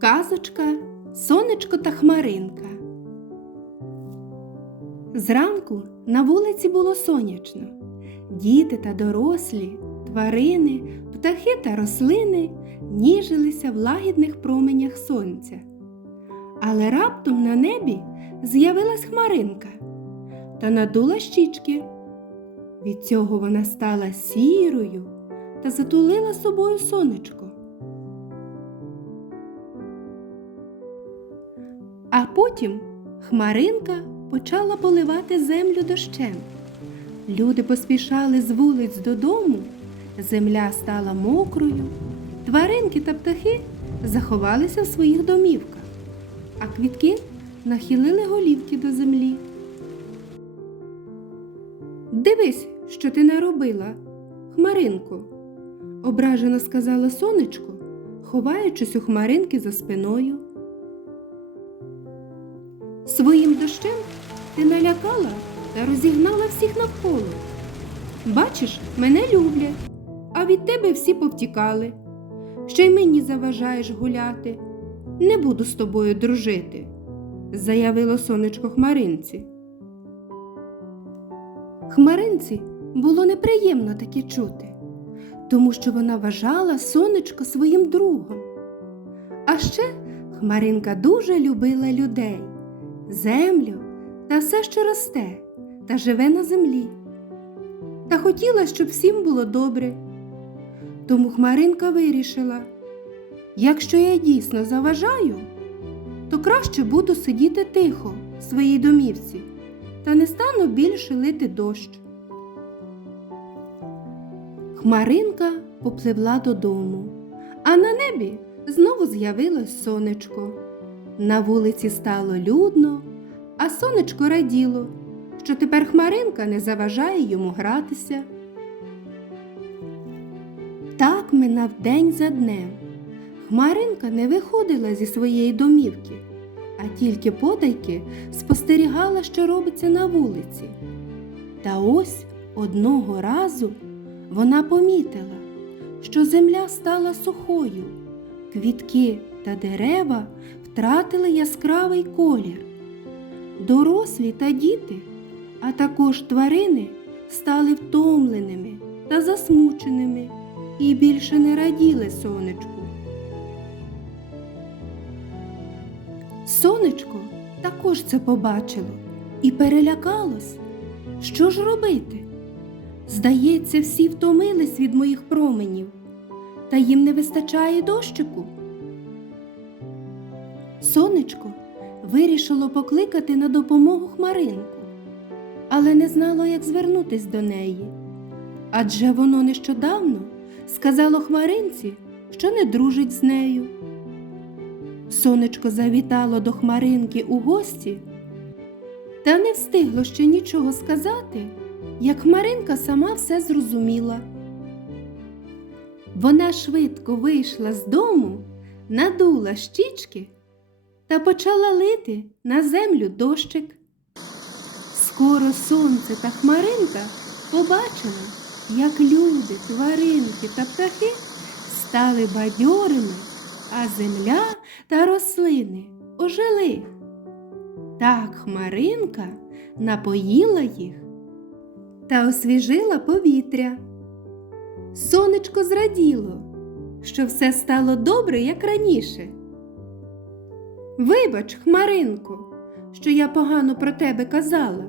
Казочка Сонечко та Хмаринка. Зранку на вулиці було сонячно. Діти та дорослі, тварини, птахи та рослини ніжилися в лагідних променях сонця. Але раптом на небі з'явилась хмаринка та надула щічки. Від цього вона стала сірою та затулила собою сонечко. Потім хмаринка почала поливати землю дощем. Люди поспішали з вулиць додому, земля стала мокрою, тваринки та птахи заховалися в своїх домівках, а квітки нахилили голівки до землі. Дивись, що ти наробила, Хмаринко, ображено сказала сонечко, ховаючись у хмаринки за спиною. Своїм дощем ти налякала та розігнала всіх навколо. Бачиш, мене люблять, а від тебе всі повтікали. Ще й мені заважаєш гуляти. Не буду з тобою дружити, заявило сонечко хмаринці. Хмаринці було неприємно таке чути, тому що вона вважала сонечко своїм другом. А ще Хмаринка дуже любила людей, землю та все, що росте та живе на землі. Та хотіла, щоб всім було добре. Тому Хмаринка вирішила, якщо я дійсно заважаю, то краще буду сидіти тихо в своїй домівці та не стану більше лити дощ. Хмаринка попливла додому, а на небі знову з'явилось сонечко. На вулиці стало людно, а сонечко раділо, що тепер хмаринка не заважає йому гратися. Так минав день за днем. Хмаринка не виходила зі своєї домівки, а тільки подайки спостерігала, що робиться на вулиці. Та ось одного разу вона помітила, що земля стала сухою, квітки та дерева втратили яскравий колір. Дорослі та діти, а також тварини стали втомленими та засмученими і більше не раділи сонечку. Сонечко також це побачило і перелякалось. Що ж робити? Здається, всі втомились від моїх променів, та їм не вистачає дощику. Сонечко вирішило покликати на допомогу хмаринку, але не знало, як звернутись до неї. Адже воно нещодавно сказало хмаринці, що не дружить з нею. Сонечко завітало до хмаринки у гості, та не встигло ще нічого сказати, як хмаринка сама все зрозуміла. Вона швидко вийшла з дому, надула щічки та почала лити на землю дощик. Скоро сонце та хмаринка побачили, як люди, тваринки та птахи стали бадьорими, а земля та рослини ожили. Так хмаринка напоїла їх та освіжила повітря. Сонечко зраділо, що все стало добре, як раніше. Вибач, Хмаринко, що я погано про тебе казала,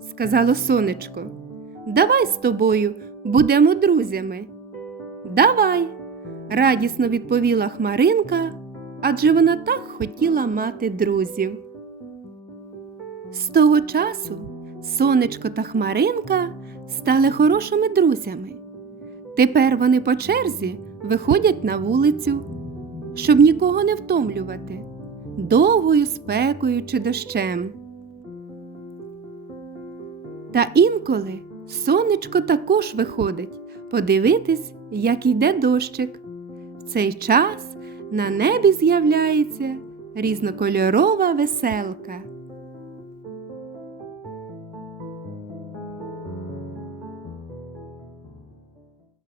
сказало сонечко. Давай з тобою будемо друзями. Давай, радісно відповіла Хмаринка, адже вона так хотіла мати друзів. З того часу сонечко та Хмаринка стали хорошими друзями. Тепер вони по черзі виходять на вулицю, щоб нікого не втомлювати довгою спекою чи дощем. Та інколи сонечко також виходить подивитись, як йде дощик. В цей час на небі з'являється різнокольорова веселка.